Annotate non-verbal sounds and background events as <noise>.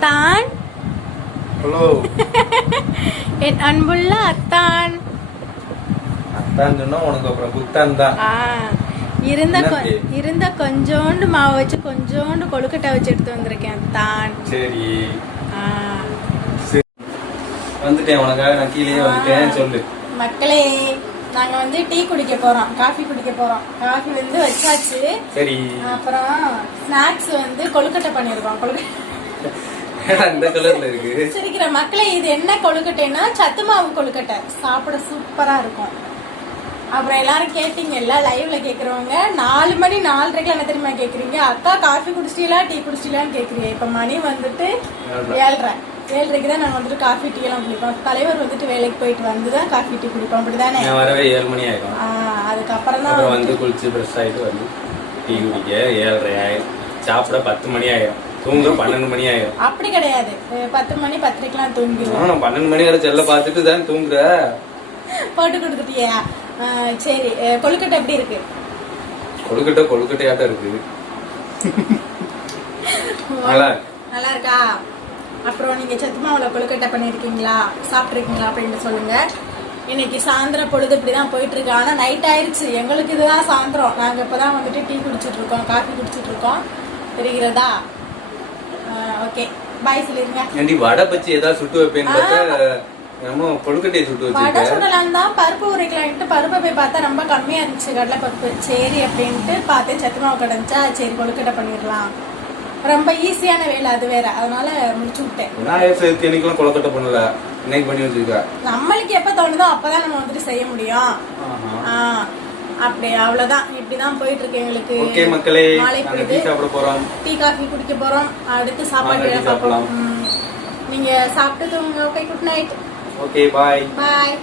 அத்தான். ஹலோ <laughs> என் அன்புள்ள அத்தான். அத்தான் சொன்னா உனக்கு அப்புறம் புத்தான் தான். இருந்த? இருந்த கொஞ்சோண்டு மாவு வச்சு கொஞ்சோண்டு கொழுக்கட்டை வச்சு எடுத்து வந்திருக்கேன் அத்தான். சரி. வந்துட்டேன் உனக்காக நான் கீழே வந்துட்டேன் சொல்லு. மக்களே நாங்க வந்து டீ குடிக்க போறோம் காஃபி குடிக்க போறோம். காஃபி வந்து வச்சாச்சு. சரி. அப்புறம் ஸ்நாக்ஸ் வந்து கொழுக்கட்டை பண்ணிருக்கோம் கொழுக்கட்டை. <laughs> <laughs> இந்த கலர்ல இருக்கு. சிரிக்கிற மக்களே இது என்ன கொழுக்கட்டைன்னா சத்து மாவு கொழுக்கட்டை. சாப்பிட சூப்பரா இருக்கும். அப்புறம் எல்லாரும் கேட்டீங்கல்ல லைவ்ல கேக்குறவங்க நாலு மணி நாலரைக்கு என்ன தெரியுமா கேக்குறீங்க? அக்கா காஃபி குடிச்சிட்டீங்களா டீ குடிச்சிட்டீங்களான்னு கேக்குறீங்க. இப்ப மணி வந்துட்டு ஏழ்ரை. ஏழ்ரை. ஏழரைக்கு தான் நாங்க வந்துட்டு காஃபி டீ எல்லாம் குடிப்போம். தலைவர் வந்துட்டு வேலைக்கு போயிட்டு வந்து தான் காஃபி டீ குடிப்போம். அப்படிதானே? வரவே ஏழு மணி ஆயிடும். அதுக்கப்புறம் தான் வந்து குளிச்சு ஃப்ரெஷ் ஆயிட்டு வந்து டீ குடிக்க ஏழரை ஆயிரும். சாப்பிட பத்து மணி ஆயிரும். தூங்க பன்னெண்டு மணி ஆயிரும். அப்படி கிடையாது. பத்து மணி பத்தரைக்கெல்லாம் தூங்கிடுவோம் பன்னெண்டு மணி வரை செல்ல பார்த்துட்டு தான் தூங்குற. போட்டு கொடுத்துட்டியா? சரி. கொழுக்கட்டை எப்படி இருக்கு? கொழுக்கட்டை கொழுக்கட்டையாட்டம் இருக்கு. நல்லா இருக்கு. நல்லா இருக்கா? அப்புறம் நீங்க சத்து மாவுல கொழுக்கட்டை பண்ணிருக்கீங்களா சாப்பிட்ருக்கீங்களா அப்படின்னு சொல்லுங்க. இன்னைக்கு சாயந்தரம் பொழுது இப்படிதான் போயிட்டு இருக்கு ஆனா நைட் ஆயிருச்சு. எங்களுக்கு இதுதான் சாயந்தரம். நாங்க இப்பதான் வந்துட்டு டீ குடிச்சிட்டு இருக்கோம் காஃபி குடிச்சிட்டு இருக்கோம். தெரிகிறதா? ஓகே பாய் சொல்லிருங்க. ஏண்டி வடை பச்சி ஏதாவது சுட்டு வைப்பேன்னு பார்த்தா நம்ம கொழுக்கட்டையை சுட்டு வடை வச்சிருக்க. சுடலாம் தான் பருப்பு உரைக்கலான்ட்டு பருப்பை போய் பார்த்தா ரொம்ப கம்மியா இருந்துச்சு கடலை பருப்பு சரி அப்படின்ட்டு பார்த்தேன் சத்து மாவு கிடந்துச்சா சரி கொழுக்கட்டை பண்ணிடலாம். ரொம்ப ஈஸியான வேலை அது வேற. அதனால முடிச்சு விட்டேன். கொழுக்கட்டை பண்ணல? இன்னைக்கு பண்ணி வச்சிருக்க? நம்மளுக்கு எப்ப தோணுதோ அப்பதான் நம்ம வந்துட்டு செய்ய முடியும். அப்படி அவ்வளவுதான். இப்படிதான் போயிட்டு இருக்கு எங்களுக்கு. ஓகே மக்களே நாங்க டீ சாப்பிட போறோம். டீ காஃபி குடிக்க போறோம். அடுத்து சாப்பாடு சாப்பிடலாம். நீங்க சாப்பிட்டு தூங்க okay good night okay bye bye